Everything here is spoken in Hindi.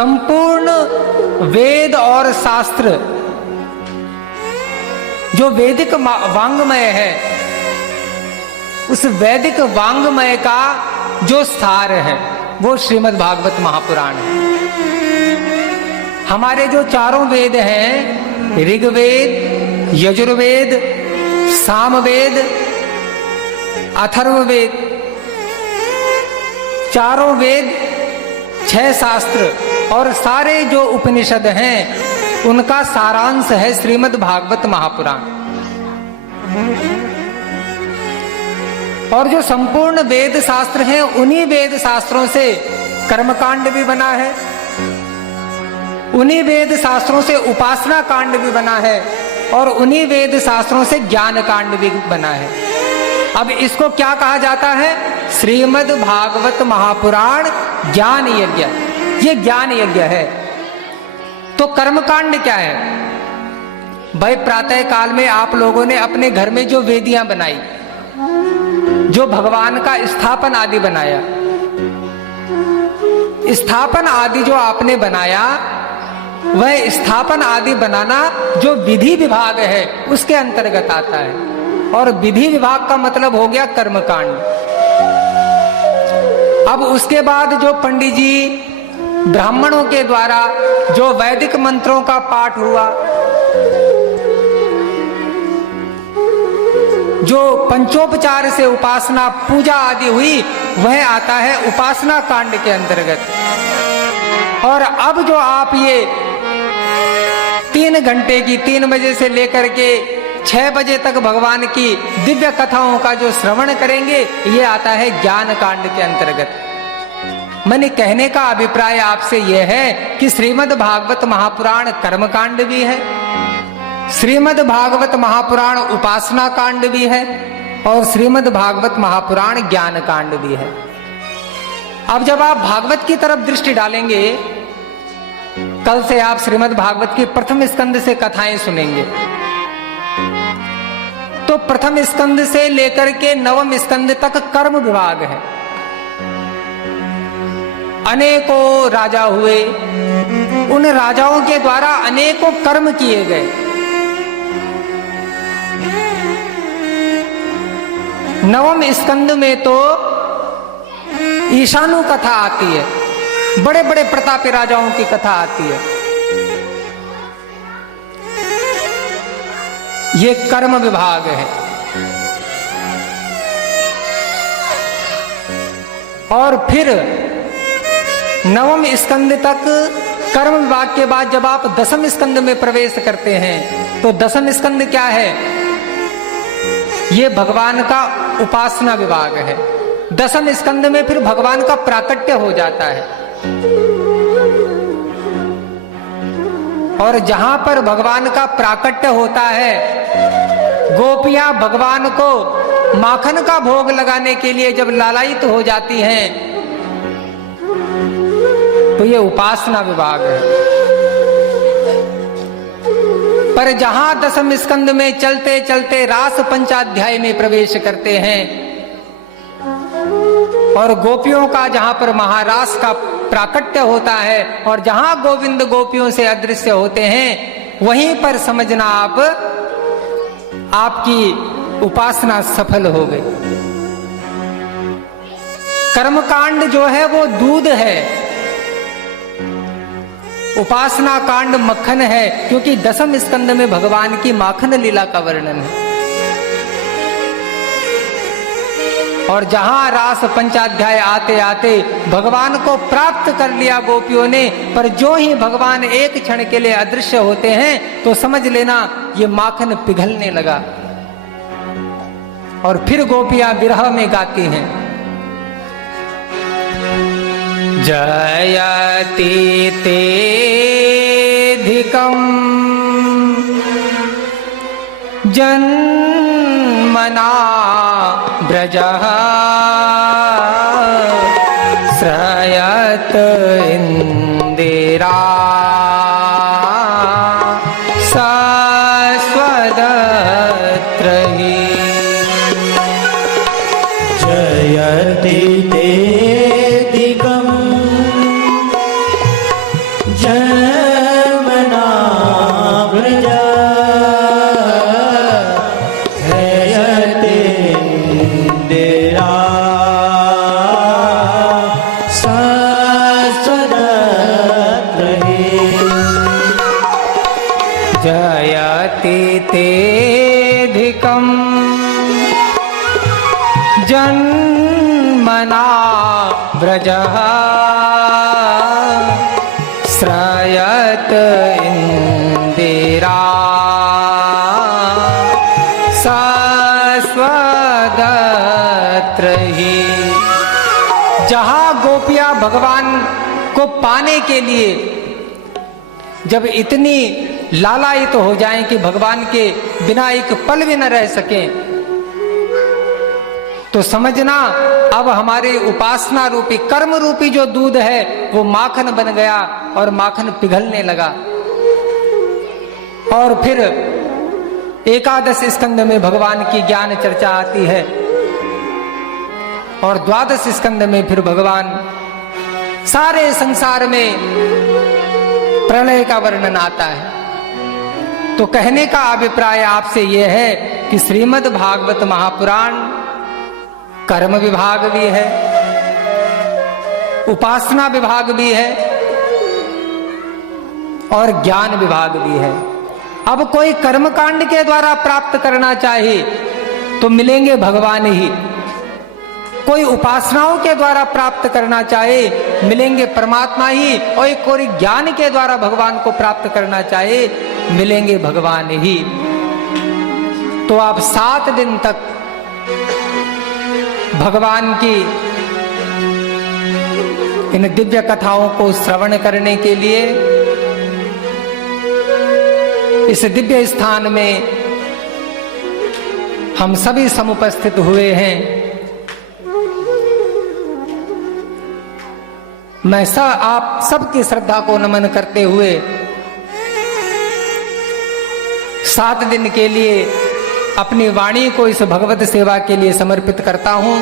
संपूर्ण वेद और शास्त्र जो वैदिक वांग्मय है, उस वैदिक वांग्मय का जो सार है वो श्रीमद् भागवत महापुराण है। हमारे जो चारों वेद हैं, ऋग्वेद, यजुर्वेद, सामवेद, अथर्ववेद, चारों वेद, 6 शास्त्र और सारे जो उपनिषद हैं उनका सारांश है श्रीमद् भागवत महापुराण। और जो संपूर्ण वेद शास्त्र हैं उन्हीं वेद शास्त्रों से कर्मकांड भी बना है, उन्हीं वेद शास्त्रों से उपासना कांड भी बना है और उन्हीं वेद शास्त्रों से ज्ञान कांड भी बना है। अब इसको क्या कहा जाता है? श्रीमद् भागवत महापुराण ज्ञान यज्ञ। ये ज्ञान यज्ञ है। तो कर्मकांड क्या है भाई? प्रातः काल में आप लोगों ने अपने घर में जो वेदियां बनाई, जो भगवान का स्थापन आदि बनाया, स्थापन आदि जो आपने बनाया, वह स्थापन आदि बनाना जो विधि विभाग है उसके अंतर्गत आता है। और विधि विभाग का मतलब हो गया कर्मकांड। अब उसके बाद जो पंडित जी ब्राह्मणों के द्वारा जो वैदिक मंत्रों का पाठ हुआ, जो पंचोपचार से उपासना पूजा आदि हुई, वह आता है उपासना कांड के अंतर्गत। और अब जो आप ये 3 घंटे की 3 बजे से लेकर के 6 बजे तक भगवान की दिव्य कथाओं का जो श्रवण करेंगे, ये आता है ज्ञान कांड के अंतर्गत। मैंने कहने का अभिप्राय आपसे यह है कि श्रीमद् भागवत महापुराण कर्मकांड भी है, श्रीमद् भागवत महापुराण उपासना कांड भी है और श्रीमद् भागवत महापुराण ज्ञान कांड भी है। अब जब आप भागवत की तरफ दृष्टि डालेंगे, कल से आप श्रीमद् भागवत की प्रथम स्कंद से कथाएं सुनेंगे। तो प्रथम स्कंद से लेकर के 9वें स्कंद तक कर्म विभाग है। अनेकों राजा हुए, उन राजाओं के द्वारा अनेकों कर्म किए गए। 9वें स्कंद में तो ईशानु कथा आती है, बड़े बड़े प्रतापी राजाओं की कथा आती है। ये कर्म विभाग है। और फिर 9वें स्कंद तक कर्म विभाग के बाद जब आप 10वें स्कंद में प्रवेश करते हैं, तो 10वां स्कंद क्या है? ये भगवान का उपासना विभाग है। 10वें स्कंद में फिर भगवान का प्राकट्य हो जाता है। और जहां पर भगवान का प्राकट्य होता है, गोपियां भगवान को माखन का भोग लगाने के लिए जब लालायित हो जाती हैं, तो ये उपासना विभाग है। पर जहां 10वें स्कंद में चलते चलते रास पंचाध्याय में प्रवेश करते हैं और गोपियों का जहां पर महारास का प्राकट्य होता है और जहां गोविंद गोपियों से अदृश्य होते हैं, वहीं पर समझना आपकी उपासना सफल हो गई। कर्मकांड जो है वो दूध है, उपासना कांड मक्खन है, क्योंकि 10वें स्कंद में भगवान की माखन लीला का वर्णन है। और जहां रास पंचाध्याय आते आते भगवान को प्राप्त कर लिया गोपियों ने, पर जो ही भगवान एक क्षण के लिए अदृश्य होते हैं, तो समझ लेना ये माखन पिघलने लगा। और फिर गोपियां विरह में गाती हैं, जयति तेधिकं जन्मना ब्रजः श्रयत इंदिरा सस्वदत्रहि जयति तेधिकं यमुना व्रजः श्रयत इंदिरा सस्वदत्र ही। जहां गोपियां भगवान को पाने के लिए जब इतनी लालायित हो जाएं कि भगवान के बिना एक पल भी न रह सकें, तो समझना अब हमारे उपासना रूपी कर्म रूपी जो दूध है वो माखन बन गया और माखन पिघलने लगा। और फिर एकादश स्कंद में भगवान की ज्ञान चर्चा आती है और द्वादश स्कंद में फिर भगवान सारे संसार में प्रलय का वर्णन आता है। तो कहने का अभिप्राय आपसे यह है कि श्रीमद् भागवत महापुराण कर्म विभाग भी है, उपासना विभाग भी है और ज्ञान विभाग भी है। अब कोई कर्म कांड के द्वारा प्राप्त करना चाहे तो मिलेंगे भगवान ही, कोई उपासनाओं के द्वारा प्राप्त करना चाहे मिलेंगे परमात्मा ही, और कोई ज्ञान के द्वारा भगवान को प्राप्त करना चाहे मिलेंगे भगवान ही। तो आप 7 दिन तक भगवान की इन दिव्य कथाओं को श्रवण करने के लिए इस दिव्य स्थान में हम सभी समुपस्थित हुए हैं। मैं आप सबकी श्रद्धा को नमन करते हुए 7 दिन के लिए अपनी वाणी को इस भगवत सेवा के लिए समर्पित करता हूं।